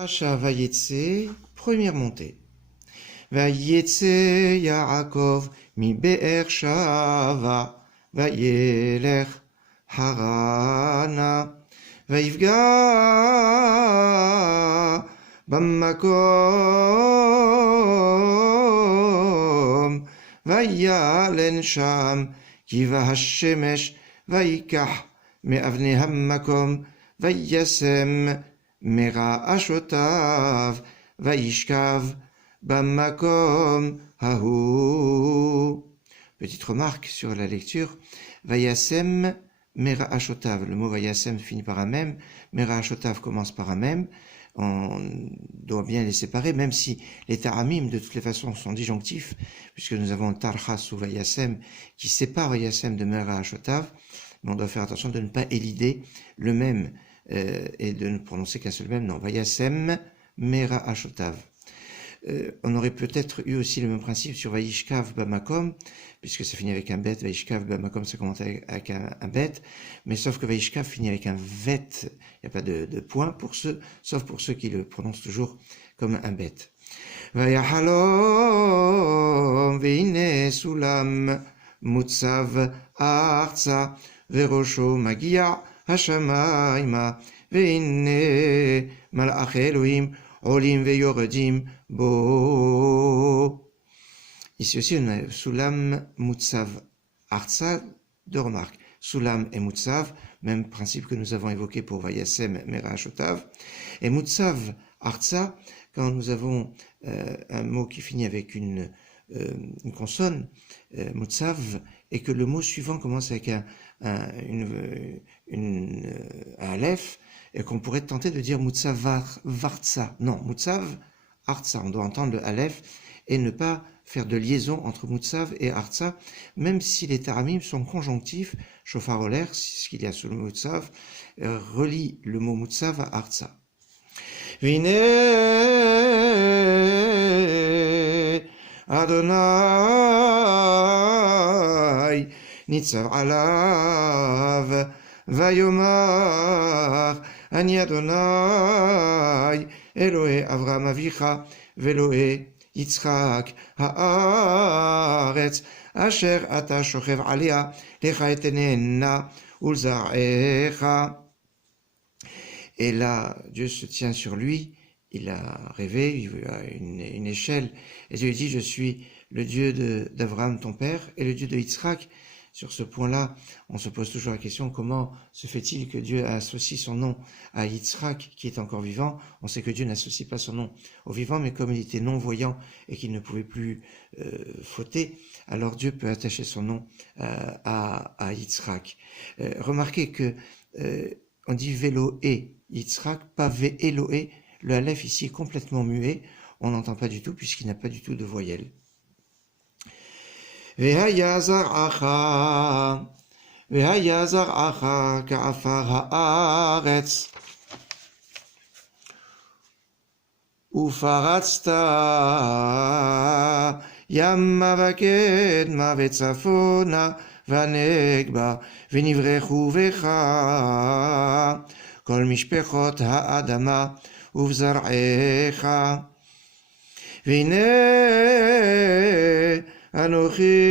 Racha Vayetse, première montée. Vayetse Yaakov mi Be'er Shava, Vayelech Harana, Vayivga Bamakom, Vayalen Sham, Kiva Hashemesh, Vayikach me'avne Hammakom, Vayasem Mera Ashotav, Vaishkav, Bamakom, Hahu. Petite remarque sur la lecture. Vayasem, Mera Ashotav. Le mot Vayasem finit par un mème. Mera Ashotav commence par un mème. On doit bien les séparer, même si les taramim, de toutes les façons, sont disjonctifs, puisque nous avons Tarchas ou Vayasem qui sépare Vayasem de Mera Ashotav. Mais on doit faire attention de ne pas élider le même et de ne prononcer qu'un seul même nom. Vayasem Mera Ashotav. On aurait peut-être eu aussi le même principe sur Vayishkav Bamakom, puisque ça finit avec un bet. Vayishkav Bamakom, ça commence avec un bet, mais sauf que Vayishkav finit avec un vet. Il n'y a pas de point pour ceux, sauf pour ceux qui le prononcent toujours comme un bet. Vayahalom veine sulam mutsav arza verosho magia hashamayma veine malach Elohim olim veyoredim bo. Ici aussi on a sulam mutsav arza, deux remarques. Sulam et mutsav, même principe que nous avons évoqué pour Vayasem Mera Ashotav. Et mutsav arza, quand nous avons un mot qui finit avec une consonne, mutsav, et que le mot suivant commence avec un aleph, et qu'on pourrait tenter de dire mutsav vartsa. Non, mutsav artsa. On doit entendre le aleph et ne pas faire de liaison entre mutsav et artsa, même si les taramim sont conjonctifs. Shofar Oler, ce qu'il y a sous le mutsav, relie le mot mutsav à artsa. Vine Adonai nitzav alav vayomar ani Adonai Elohe Avram Avicha velohe Yitzchak haaretz asher ata shochev aliyah lecha etenena ulzarecha. Et là, Dieu se tient sur lui, il a rêvé, il a une échelle, et Dieu lui dit, je suis le Dieu d'Abraham, ton père, et le Dieu de Yitzhak. Sur ce point-là, on se pose toujours la question, comment se fait-il que Dieu associe son nom à Yitzhak, qui est encore vivant? On sait que Dieu n'associe pas son nom au vivant, mais comme il était non-voyant et qu'il ne pouvait plus fauter, alors Dieu peut attacher son nom à Yitzhak. Remarquez que on dit Véloé Yitzhak, pas Véloé. Le aleph ici est complètement muet. On n'entend pas du tout puisqu'il n'a pas du tout de voyelle. Vehayazar acha ka'afar haaretz ufaratzta yamma vakedma vetzafona vanegba venivrechu vecha kol mishpechot ha'adama uvzar'echa vine anochi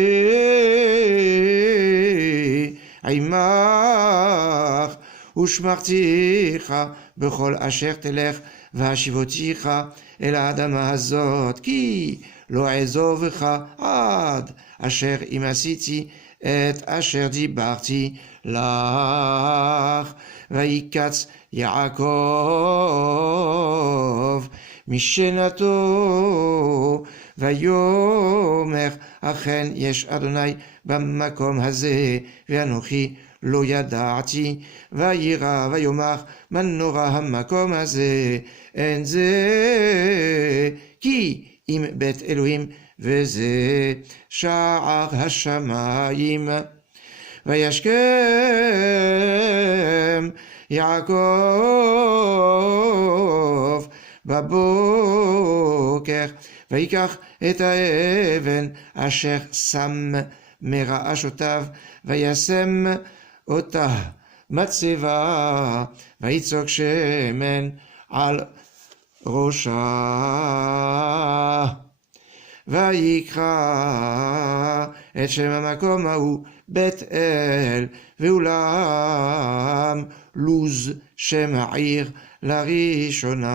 aimach ushmarticha bechol asher telech v'ashivoticha el ha'adama hazot ki lo ezovecha ad asher imasiti et asher dibarti lach vayikatz Yaakov mishenato vayomer achen yesh Adonai bamakom hazeh ve'anochi lo yada'ati vayira vayomar man nora hamakom hazeh en zeh ki im bet Elohim veze sha'ar hashamayim vayashkem Yaakov baboker vayikach et haeven asher sam mera ashotav vayasem otah matzeva vayitzok shemen al ראשה. ויקרא את שם המקום ההוא בית אל, ואולם לוז שם העיר לראשונה.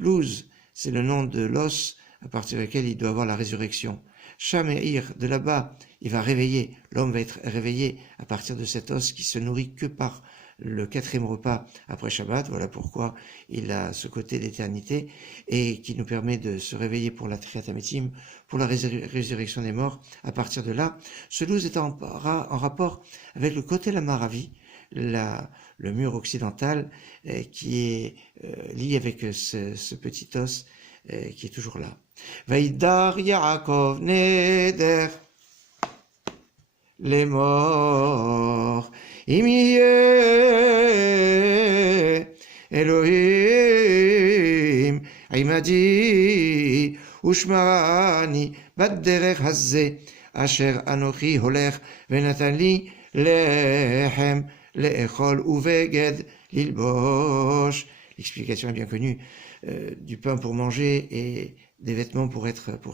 Luz, c'est le nom de l'os à partir duquel il doit avoir la résurrection. Shameir, de là-bas, il va réveiller, l'homme va être réveillé à partir de cet os qui se nourrit que par le 4e repas après Shabbat. Voilà pourquoi il a ce côté d'éternité et qui nous permet de se réveiller pour la Triat Hametim, pour la résurrection des morts. À partir de là, ce Luz est en rapport avec le côté la Maravi, le mur occidental qui est lié avec ce petit os qui est toujours là. Vaïdar Yaakov Neder les morts Imiye Elohim Imadi Ushmarani Badderech Hazeh Asher Anochi Holer Venatali Lechem Le'echol Uveged Lilbosh. L'explication est bien connue, du pain pour manger et des vêtements pour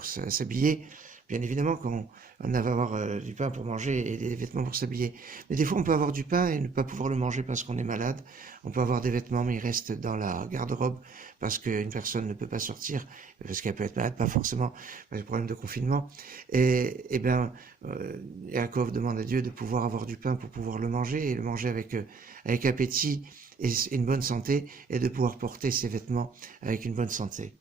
s'habiller. Bien évidemment, quand on va avoir du pain pour manger et des vêtements pour s'habiller. Mais des fois, on peut avoir du pain et ne pas pouvoir le manger parce qu'on est malade. On peut avoir des vêtements, mais ils restent dans la garde-robe parce qu'une personne ne peut pas sortir, parce qu'elle peut être malade, pas forcément, pas de problème de confinement. Et bien, Yaakov demande à Dieu de pouvoir avoir du pain pour pouvoir le manger et le manger avec appétit et une bonne santé, et de pouvoir porter ses vêtements avec une bonne santé.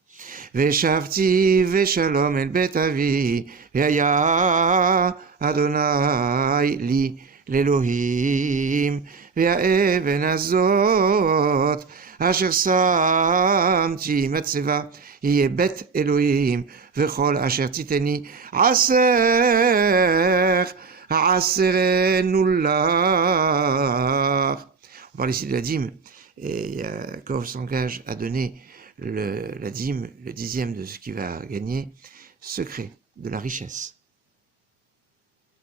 ושבתי ושלום אל בית אבי, והיה אדוני לי לאלוהים, והאבן הזאת אשר שמתי מצבה יהיה בית אלוהים, וכל אשר תיתני עשרנו לך. On parle ici de la dîme, et Yaakov s'engage à donner la dîme, le 10e de ce qu'il va gagner, secret de la richesse.